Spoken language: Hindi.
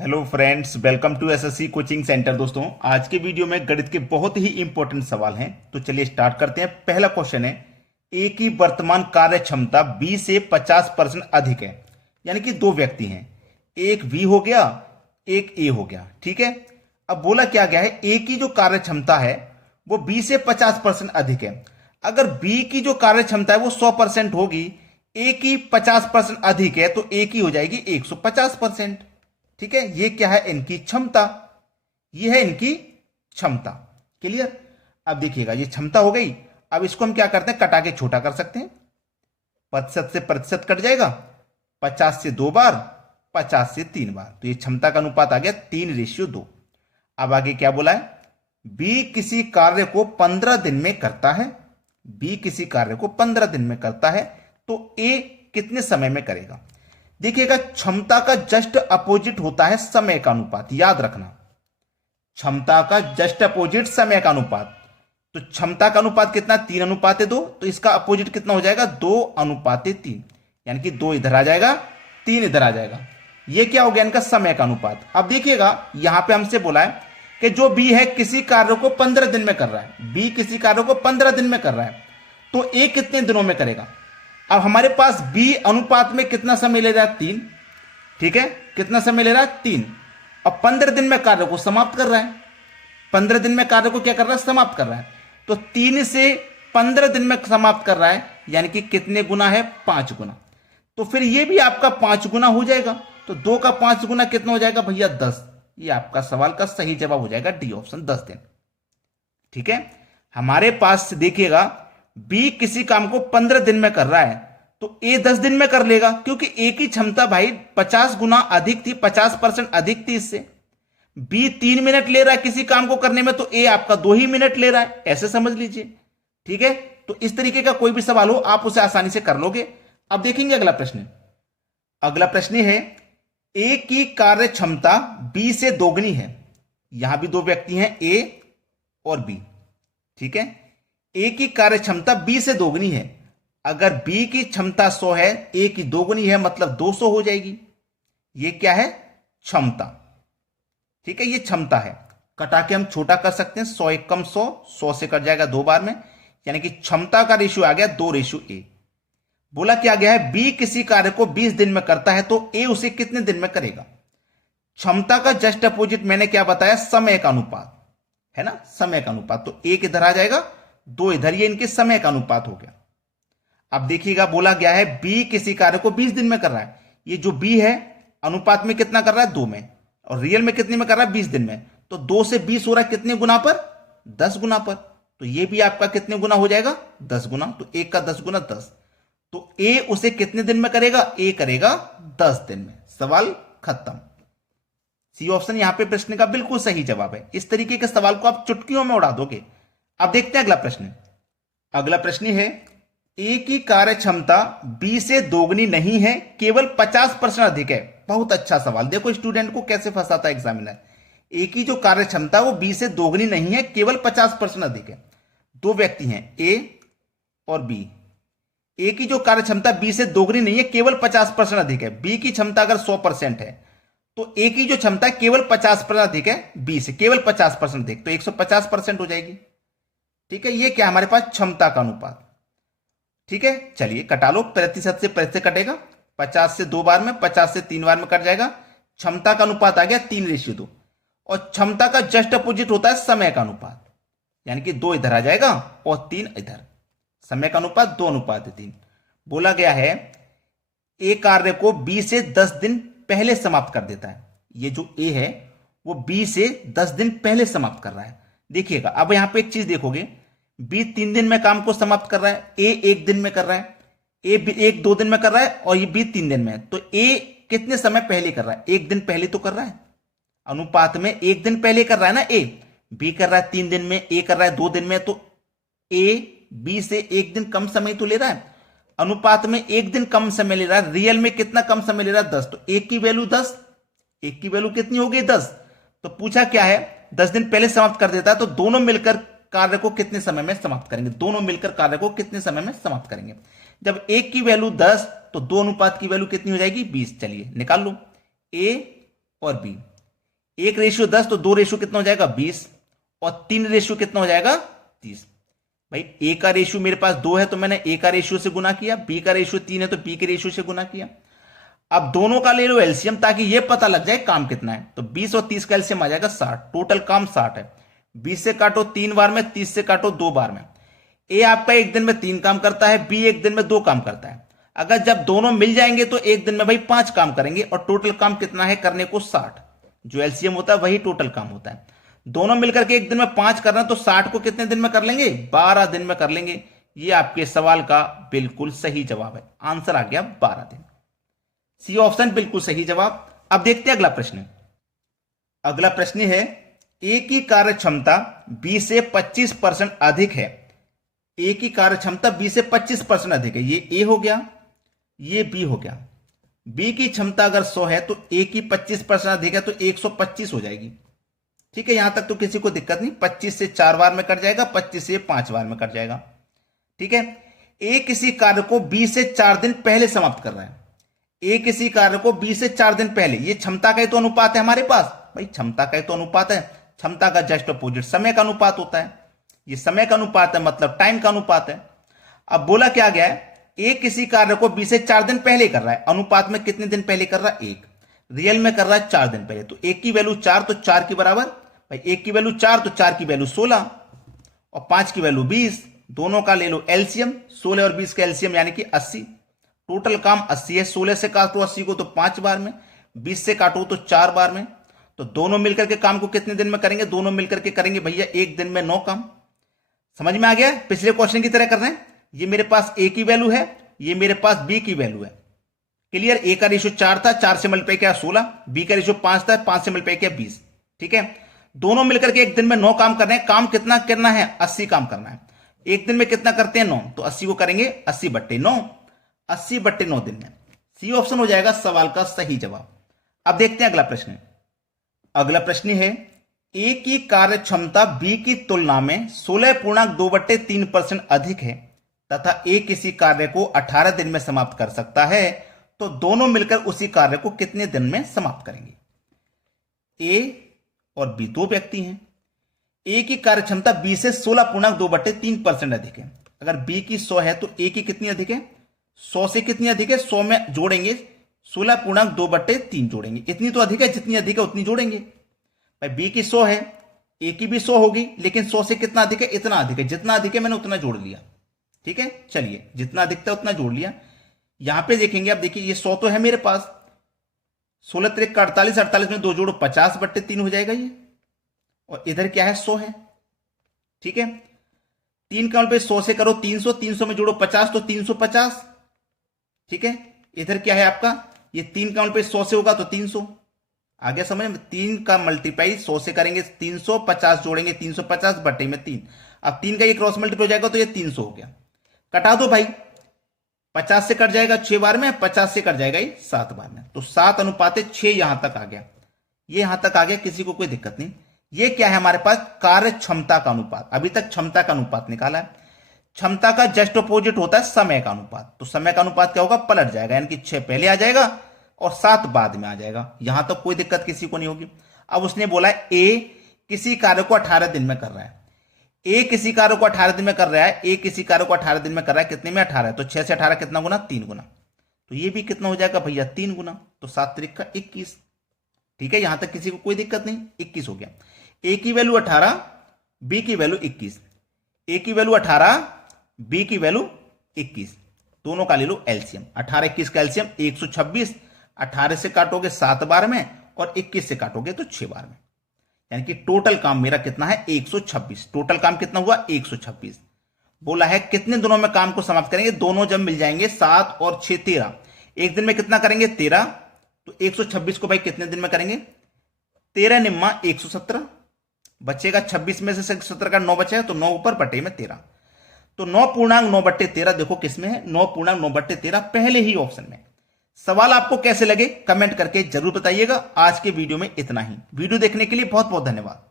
Hello friends, welcome to SSC coaching centre. दोस्तों, आज के वीडियो में गणित के बहुत ही इंपॉर्टेंट सवाल हैं, तो चलिए स्टार्ट करते हैं। पहला क्वेश्चन है, ए की वर्तमान कार्य क्षमता बी से 50% अधिक है। यानी कि दो व्यक्ति हैं, एक बी हो गया, एक ए हो गया। ठीक है। अब बोला क्या गया है, ए की जो कार्य क्षमता है वो बी से 50% अधिक है। अगर बी की जो कार्य क्षमता है वो 100% होगी, ए की 50% अधिक है, तो ए की हो जाएगी 150%। ठीक है। ये क्या है, इनकी क्षमता। ये है इनकी क्षमता। क्लियर। अब देखिएगा, ये क्षमता हो गई। अब इसको हम क्या करते हैं, कटा के छोटा कर सकते हैं। प्रतिशत से प्रतिशत कट जाएगा, 50 से 2 बार, 50 से 3 बार, तो ये क्षमता का अनुपात आ गया 3:2। अब आगे क्या बोला है, बी किसी कार्य को 15 दिन में करता है। बी किसी कार्य को 15 दिन में करता है, तो ए कितने समय में करेगा। देखिएगा, क्षमता का जस्ट अपोजिट होता है समय का अनुपात। याद रखना, क्षमता का जस्ट अपोजिट समय का अनुपात। तो क्षमता का अनुपात कितना, 3:2। तो इसका अपोजिट कितना हो जाएगा, 2:3। यानी कि 2 इधर आ जाएगा, 3 इधर आ जाएगा। ये क्या हो गया, इनका समय का अनुपात। अब देखिएगा, यहां पे हमसे बोला है कि जो बी है किसी कार्य को 15 दिन में कर रहा है। बी किसी कार्य को 15 दिन में कर रहा है, तो ए कितने दिनों में करेगा। अब हमारे पास बी अनुपात में कितना समय ले रहा है, 3। ठीक है, कितना समय ले रहा है, 3। अब 15 दिन में कार्य को समाप्त कर रहा है। 15 दिन में कार्य को क्या कर रहा है, समाप्त कर रहा है। तो 3 से 15 दिन में समाप्त कर रहा है, यानी कि कितने गुना है, 5 गुना। तो फिर ये भी आपका 5 गुना हो जाएगा। तो 2 का 5 गुना कितना हो जाएगा भैया, 10। ये आपका सवाल का सही जवाब हो जाएगा, डी ऑप्शन, 10 दिन। ठीक है। हमारे पास देखिएगा, बी किसी काम को 15 दिन में कर रहा है, तो ए 10 दिन में कर लेगा, क्योंकि ए की क्षमता भाई 50 गुना अधिक थी, 50% अधिक थी इससे। बी 3 मिनट ले रहा है किसी काम को करने में, तो ए आपका 2 ही मिनट ले रहा है, ऐसे समझ लीजिए। ठीक है। तो इस तरीके का कोई भी सवाल हो, आप उसे आसानी से कर लोगे। अब देखेंगे अगला प्रश्न। अगला प्रश्न है, ए की कार्य क्षमता बी से दोगुनी है। यहां भी दो व्यक्ति हैं, ए और बी। ठीक है। ए की कार्य क्षमता बी से दोगुनी है। अगर बी की क्षमता 100 है, ए की दोगुनी है, मतलब 200 हो जाएगी। ये क्या है, क्षमता। ठीक है, ये क्षमता है। कटा के हम छोटा कर सकते हैं, 100 एकम 100, 100 से कट जाएगा 2 बार में, यानी कि क्षमता का रेशियो आ गया 2:1। बोला क्या गया है, बी किसी कार्य को 20 दिन में करता है, तो ए उसे कितने दिन में करेगा। क्षमता का जस्ट अपोजिट मैंने क्या बताया, समय का अनुपात है ना, समय का अनुपात। तो एक इधर आ जाएगा, 2 इधर, ये इनके समय का अनुपात हो गया। अब देखिएगा, बोला गया है बी किसी कार्य को 20 दिन में कर रहा है। ये जो बी है अनुपात में कितना कर रहा है, 2 में, और रियल में कितने में कर रहा है, 20 दिन में। तो 2 से 20 हो रहा है कितने गुना पर, 10 गुना पर। तो ये भी आपका कितने गुना हो जाएगा, 10 गुना। तो 1 का 10 गुना 10। तो ए उसे कितने दिन में करेगा, ए करेगा 10 दिन में। सवाल खत्म। सी ऑप्शन यहां पे प्रश्न का बिल्कुल सही जवाब है। इस तरीके के सवाल को आप चुटकियों में उड़ा दोगे। अब देखते हैं अगला प्रश्न। अगला प्रश्न है, ए की कार्य क्षमता बी से दोगुनी नहीं है, केवल 50% अधिक है। बहुत अच्छा सवाल। देखो स्टूडेंट को कैसे फंसाता है एग्जामिनर। ए की जो कार्य क्षमता वो बी से दोगुनी नहीं है, केवल 50% अधिक है। दो व्यक्ति हैं, ए और बी। ए की जो कार्य क्षमता बी से दोगुनी नहीं है, केवल 50% अधिक है। बी की क्षमता अगर 100% है, तो ए की जो क्षमता है केवल 50% अधिक है बी से, केवल 50% अधिक, तो 150% हो जाएगी। ठीक है। ये क्या हमारे पास, क्षमता का अनुपात। ठीक है। चलिए कटा लो, प्रतिशत से प्रतिशत कटेगा, 50 से 2 बार में, 50 से 3 बार में कट जाएगा। क्षमता का अनुपात आ गया 3:2। और क्षमता का जस्ट अपोजिट होता है समय का अनुपात, यानी कि 2 इधर आ जाएगा और 3 इधर। समय का अनुपात 2:3। बोला गया है ए कार्य को बी से 10 दिन पहले समाप्त कर देता है। ये जो ए है वो बी से 10 दिन पहले समाप्त कर रहा है। देखिएगा, अब यहां पे एक चीज देखोगे, बी 3 दिन में काम को समाप्त कर रहा है, ए 1 दिन में कर रहा है। ए 1-2 दिन में कर रहा है और ये बी 3 दिन में है। तो ए कितने समय पहले कर रहा है, 1 दिन पहले तो कर रहा है। अनुपात में 1 दिन पहले कर रहा है ना ए। बी कर रहा है 3 दिन में, ए कर रहा है 2 दिन में, तो ए बी से 1 दिन कम समय तो ले रहा है। अनुपात में 1 दिन कम समय ले रहा है। रियल में कितना कम समय ले रहा है, 10। तो एक की वैल्यू 10, एक की वैल्यू कितनी हो गई, 10। तो पूछा क्या है, 10 दिन पहले समाप्त कर देता है, तो दोनों मिलकर कार्य को कितने समय में समाप्त करेंगे, दोनों मिलकर कार्य को कितने समय में समाप्त करेंगे। जब एक की वैल्यू 10, तो 2 अनुपात की वैल्यू कितनी हो जाएगी, 20। चलिए निकाल लो, ए और बी। 1:10 तो 2 कितना हो जाएगा 20 और 3 कितना हो जाएगा 30। भाई ए का रेशियो मेरे पास 2 है तो मैंने ए का रेशियो से गुना किया, बी का रेशियो 3 है तो बी के रेशियो से गुना किया। अब दोनों का ले लो एलसीएम ताकि यह पता लग जाए काम कितना है। तो 20 और 30 का एलसीएम आ जाएगा 60, टोटल काम 60 है। 20 से काटो 3 बार में, 30 से काटो 2 बार में। ए आपका एक दिन में 3 काम करता है, बी एक दिन में 2 काम करता है। अगर जब दोनों मिल जाएंगे तो एक दिन में भाई 5 काम करेंगे और टोटल काम कितना है करने को 60। जो एलसीएम होता है वही टोटल काम होता है। दोनों मिलकर के एक दिन में 5 करना तो 60 को कितने दिन में कर लेंगे 12 दिन में कर लेंगे। ये आपके सवाल का बिल्कुल सही जवाब है, आंसर आ गया 12 दिन। सी ऑप्शन बिल्कुल सही जवाब। अब देखते हैं अगला प्रश्न। अगला प्रश्न है ए की कार्य क्षमता 20 से 25% अधिक है। ए की कार्य क्षमता 20 से 25% अधिक है। ये ए हो गया, ये बी हो गया। बी की क्षमता अगर 100 है तो ए की 25% अधिक है तो 125 हो जाएगी। ठीक है, यहां तक तो किसी को दिक्कत नहीं। 25 से 4 बार में कट जाएगा, 25 से 5 बार में कट जाएगा। ठीक है, ए किसी कार्य को 20 से 4 दिन पहले समाप्त कर रहा है। ए किसी कार्य को 20 से 4 दिन पहले, ये क्षमता का ही तो अनुपात है हमारे पास। भाई क्षमता का ही तो अनुपात है, क्षमता का जस्ट अपोजिट समय का अनुपात होता है। ये समय का अनुपात है मतलब टाइम का अनुपात है। अब बोला क्या गया है, ए किसी कार्य को 20 से 4 दिन पहले कर रहा है। अनुपात में कितने दिन पहले कर रहा है 1, रियल में कर रहा है 4 दिन पहले। तो 1 की वैल्यू 4 तो 4 की बराबर, भाई 1 की वैल्यू 4 तो 4 की वैल्यू 16 और 5 की वैल्यू 20। दोनों का ले लो एलसीएम, 16 और 20 का एलसीएम यानी कि 80। टोटल काम 80 है। 16 से काटो 80 को तो 5 बार में, 20 से काटो तो 4 बार में। तो दोनों मिलकर के काम को कितने दिन में करेंगे, दोनों मिलकर के करेंगे भैया एक दिन में 9 काम। समझ में आ गया, पिछले क्वेश्चन की तरह कर रहे हैं। ये मेरे पास ए की वैल्यू है, ये मेरे पास बी की वैल्यू है। क्लियर, ए का रेशियो 4 था, 4 से मल्टीप्लाई किया 16, बी का रेशियो 5 था, 5 से मल्टीप्लाई किया 20। ठीक है, दोनों मिलकर के एक दिन में 9 काम कर रहे हैं। काम कितना करना है 80 काम करना है। एक दिन में कितना करते हैं 9, तो 80 को करेंगे 80/9, 80/9 दिन में। सी ऑप्शन हो जाएगा सवाल का सही जवाब। अब देखते हैं अगला प्रश्न। अगला प्रश्न है ए की कार्य क्षमता बी की तुलना में 16.2/3% अधिक है तथा ए किसी कार्य को 18 दिन में समाप्त कर सकता है, तो दोनों मिलकर उसी कार्य को कितने दिन में समाप्त करेंगे। ए और बी दो व्यक्ति हैं। ए की कार्य क्षमता बी से 16.2/3% अधिक है। अगर बी की 100 है तो ए की कितनी अधिक है 100 से कितनी अधिक है, 100 में जोड़ेंगे 16.2/3 जोड़ेंगे, इतनी तो अधिक है, जितनी अधिक है उतनी जोड़ेंगे। भाई बी की 100 है, ए की भी 100 होगी, लेकिन 100 से कितना अधिक है, इतना अधिक है। जितना अधिक है मैंने उतना जोड़ लिया। ठीक है, चलिए जितना अधिक था उतना जोड़ लिया। यहां पे देखेंगे, अब देखिए ये 100 तो है मेरे पास, 16 3 का 48, 48 में 2 जोड़ो 50/3 हो जाएगा ये। और इधर क्या है 100 है। ठीक है, 3 काउंट पे 100 से करो 300, 300 में जोड़ो 50 तो 350। ठीक है, इधर क्या है आपका, ये 3 काउंट पे 100 से होगा तो 300। आ गया समझ में, 3 का मल्टीप्लाई 100 से करेंगे 350 जोड़ेंगे 350/3। अब 3 का ये क्रॉस मल्टीप्लाई हो जाएगा तो ये 300 हो गया। कटा दो भाई, 50 से कट जाएगा 6 बार में, 50 से कट जाएगा ये 7 बार में। तो 7:6 यहां तक आ गया, ये यहां तक आ गया, किसी को कोई दिक्कत नहीं। ये क्या है हमारे पास कार्य क्षमता का अनुपात। अभी तक क्षमता का अनुपात निकाला है। क्षमता का जस्ट अपोजिट होता है समय का अनुपात। तो समय का अनुपात क्या होगा, पलट जाएगा, यानी कि 6 पहले आ जाएगा और 7 बाद में आ जाएगा। यहां तक कोई दिक्कत किसी को नहीं होगी। अब उसने बोला है ए किसी कार्य को 18 दिन में कर रहा है। ए किसी कार्य को 18 दिन में कर रहा है, ए किसी कार्य को 18 दिन में कर रहा है, कितने में 18 है, तो 6 से 18 कितना गुना 3 गुना। तो ये भी कितना हो जाएगा भैया 3 गुना, तो 7 3 का 21। ठीक है, यहां तक किसी को कोई दिक्कत नहीं, 21 हो गया। ए की वैल्यू 18, बी की वैल्यू 21। ए की वैल्यू 18, बी की वैल्यू 21। दोनों का ले लो एलसीएम। 18 21 का एलसीएम 126। 18 से काटोगे 7 बार में और 21 से काटोगे तो 6 बार में, यानी कि टोटल काम मेरा कितना है 126। टोटल काम कितना हुआ 126। बोला है कितने दिनों में काम को समाप्त करेंगे, दोनों जब मिल जाएंगे 7 और 6 13। एक दिन में कितना करेंगे 13, तो 126 को भाई कितने दिन में करेंगे 13 निम्मा 117, बचेगा 26 में से 17 का 9 बचेगा, तो 9 ऊपर बटे में 13, तो 9.9/13 देखो किसमें है 9.9/13 पहले ही ऑप्शन में। सवाल आपको कैसे लगे कमेंट करके जरूर बताइएगा। आज के वीडियो में इतना ही। वीडियो देखने के लिए बहुत बहुत धन्यवाद।